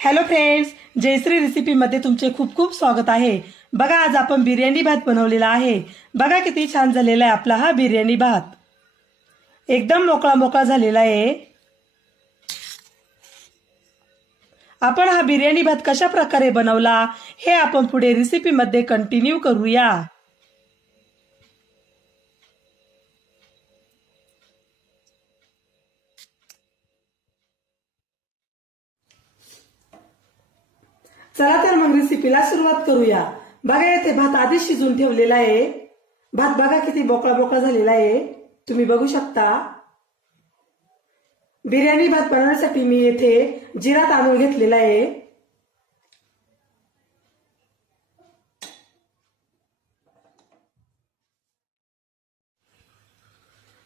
Hello friends, Jayashree रेसिपीमध्ये तुमचे खूप खूप स्वागत आहे। बघा, आज आपण बिर्याणी भात बनवलेला आहे। बघा किती छान झालेला आहे आपला हा बिर्याणी भात, एकदम मोकळा मोकळा झालेला आहे। आपण हा बिर्याणी भात कशा प्रकारे बनवला हे आपण पुढे रेसिपीमध्ये कंटिन्यू करूया। चला तर मग रेसिपीला सुरुवात करूया। बघा, येथे भात आधीच शिजून ठेवलेला आहे। भात बघा किती मोकळा मोकळा झालेला आहे, तुम्ही बघू शकता। बिर्याणी भात बनवण्यासाठी मी येथे जिरा तांदूळ घेतलेला आहे।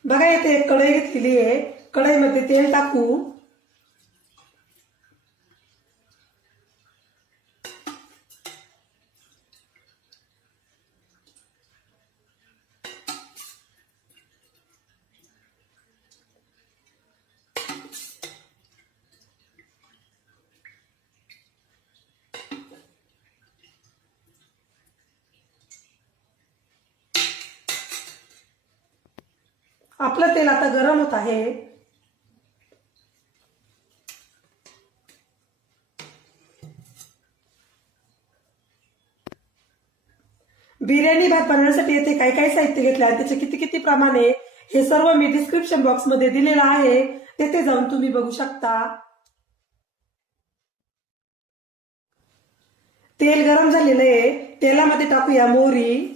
बघा, येथे एक कढई घेतलेली आहे। कढईमध्ये तेल टाकू। आपलं तेल आता गरम होत आहे। बिर्याणी भात बनवण्यासाठी येथे काय काय साहित्य घेतले आणि त्याचे किती किती प्रमाण आहे हे सर्व मी डिस्क्रिप्शन बॉक्स मध्ये दिलेलं आहे, तेथे जाऊन तुम्ही बघू शकता। तेल गरम झालेलं आहे, तेलामध्ये टाकूया मोहरी,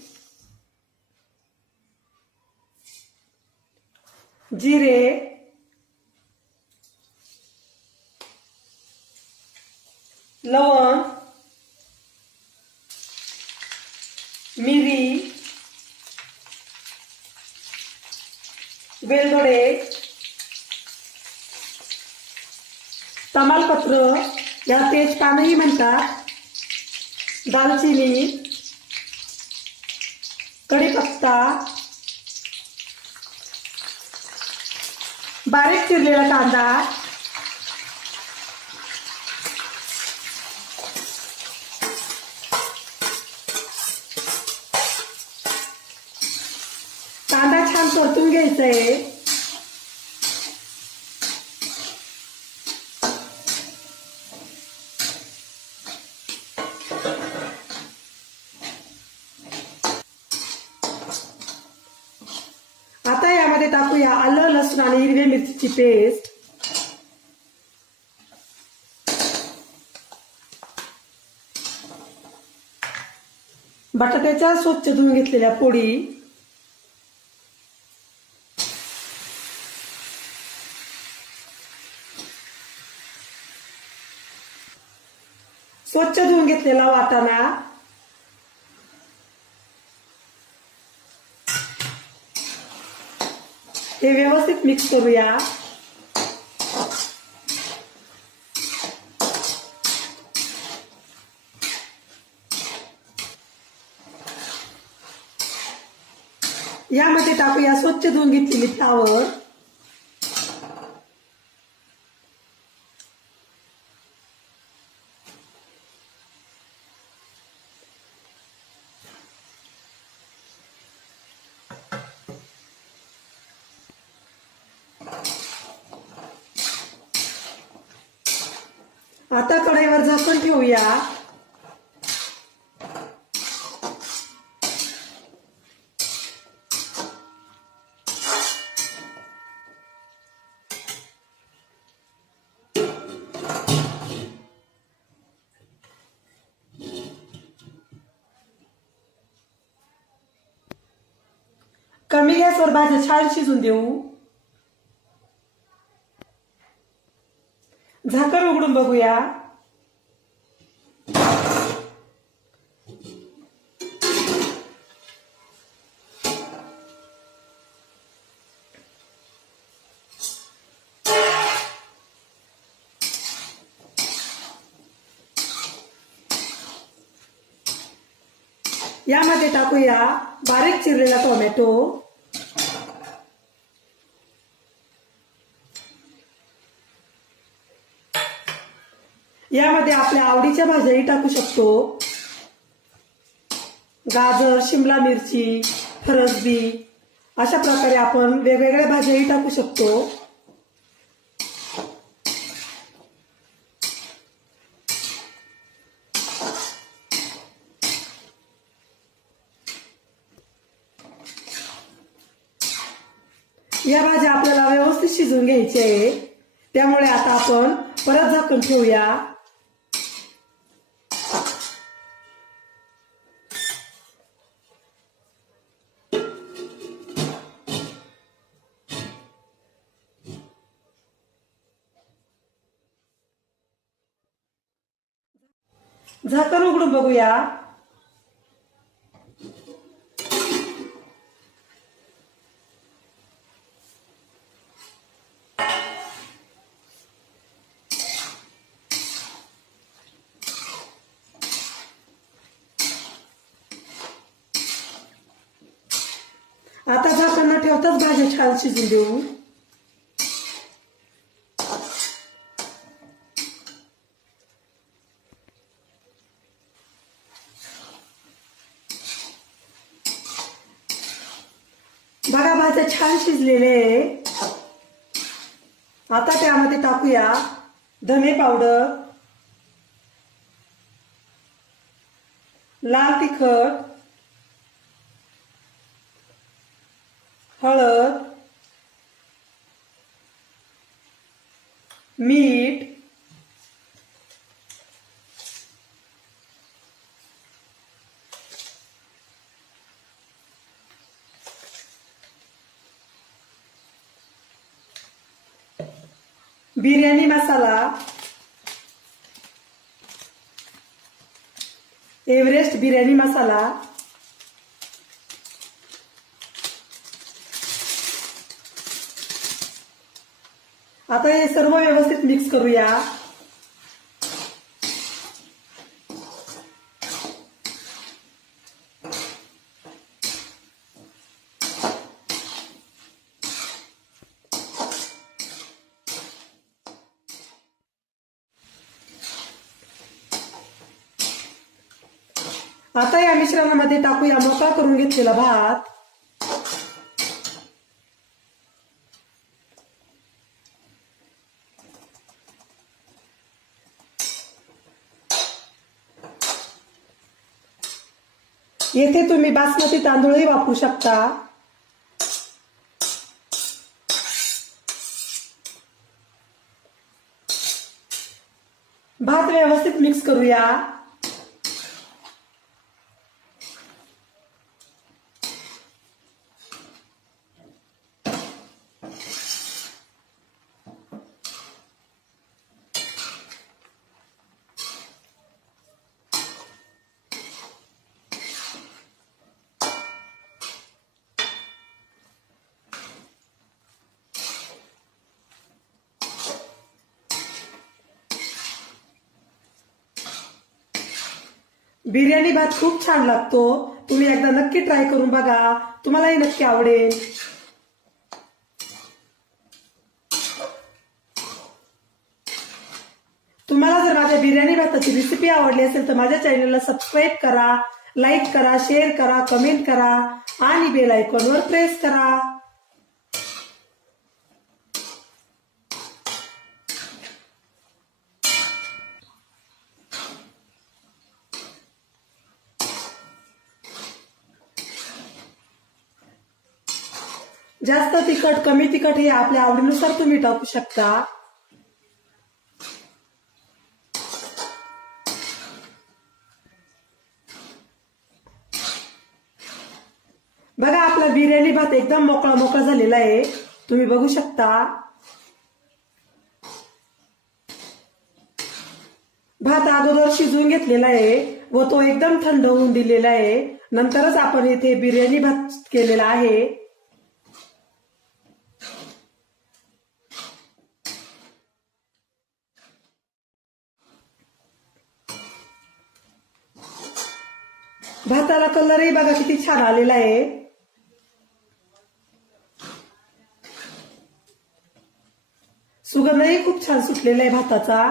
जिरे, लवंग, मिरी, वेलदोडे, तमालपत्र, या तेजपानही म्हणतात, दालचिनी, कढीपत्ता, बारीक चिरलेला कांदा, कांदा छान परतून घ्यायचा आहे। आता यामध्ये टाकूया आलं, लसूण आणि हिरव्या मिरचीची पेस्ट, बटाट्याच्या स्वच्छ धुवून घेतलेल्या फोडी, स्वच्छ धुवून घेतलेला वाटाणा, हे व्यवस्थित मिक्स करूया। यामध्ये टाकूया स्वच्छ धुवून घेतलेली फ्लावर, आता कढईवर झाकण ठेवूया। कमी गॅसवर भाजी छान शिजून देऊ। झाकण उघडून बघूया। यामध्ये टाकूया बारीक चिरलेला टोमॅटो, यामध्ये आपल्या आवडीच्या भाज्याही टाकू शकतो. गाजर, शिमला मिरची, फरसबी अशा प्रकारे आपण वेगवेगळ्या भाज्याही टाकू शकतो. या भाज्या आपल्याला व्यवस्थित शिजवून घ्यायची आहे. त्यामुळे आता आपण परत झाकून ठेवूया. झाकण उघडून बघूया. आता झाकण न ठेवताच भाज्या छान शिजून देऊ. बघा भाज्या छान शिजलेले आहे. आता त्यामध्ये टाकूया धने पावडर, लाल तिखट, हळद, मीठ, बिर्याणी मसाला, एव्हरेस्ट बिर्याणी मसाला, आता हे सर्व व्यवस्थित मिक्स करूया. आता या मिश्रणामध्ये टाकूया मोकळा करून घेतलेला भात. येथे तुम्ही बासमती तांदूळही वापरू शकता. भात व्यवस्थित मिक्स करूया. बिर्याणी भात खूप छान लागतो. तुम्ही एकदा नक्की ट्राय करून बघा. तुम्हालाही नक्की आवडेल. तुम्हाला जर माझ्या बिर्याणी भाताची रेसिपी आवडली असेल तर माझ्या चॅनलला सबस्क्राईब करा, लाईक करा, शेअर करा, कमेंट करा आणि बेल आयकॉनवर प्रेस करा. जास्त तिखट, कमी तिखट हे आपल्या आवडीनुसार तुम्ही टाकू शकता. बघा आपला बिर्याणी भात एकदम मोकळा मोकळा झालेला आहे. तुम्ही बघू शकता. भात अगोदर शिजवून घेतलेला आहे व तो एकदम थंड होऊन दिलेला आहे. नंतरच आपण इथे बिर्याणी भात केलेला आहे. भाताला कलरही बघा किती छान आलेला आहे. सुगंधही खूप छान सुटलेला आहे भाताचा.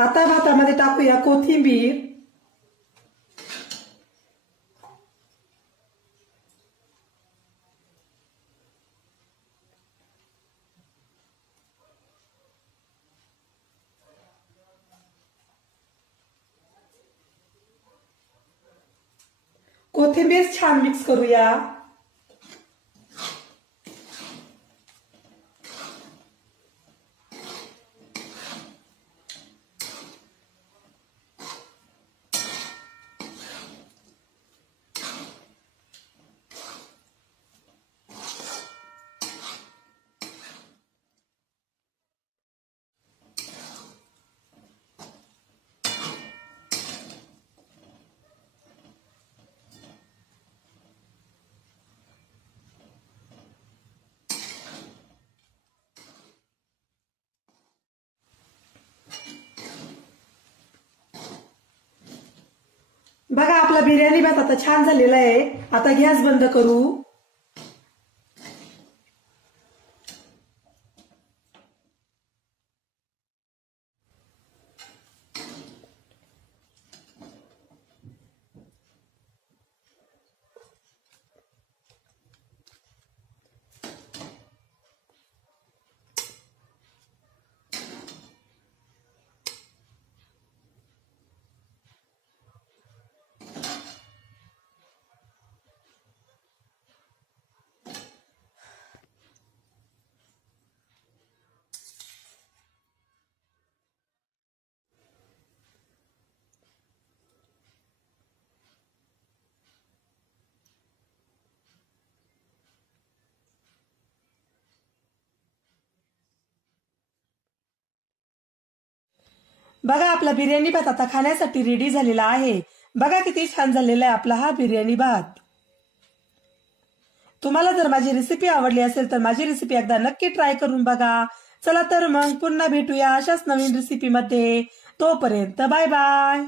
आता भातामध्ये टाकूया कोथिंबीर, कोथिंबीर छान मिक्स करूया. बघा आपला बिर्याणी भात आता छान झालेला आहे. आता गॅस बंद करू. बघा आपला बिर्याणी भात आता खाण्यासाठी रेडी झालेला आहे. बघा किती छान झालेला आहे आपला हा बिर्याणी भात. तुम्हाला जर माझी रेसिपी आवडली असेल तर माझी रेसिपी एकदा नक्की ट्राय करून बघा. चला तर मग पुन्हा भेटूया अशाच नवीन रेसिपीमध्ये. तोपर्यंत बाय बाय.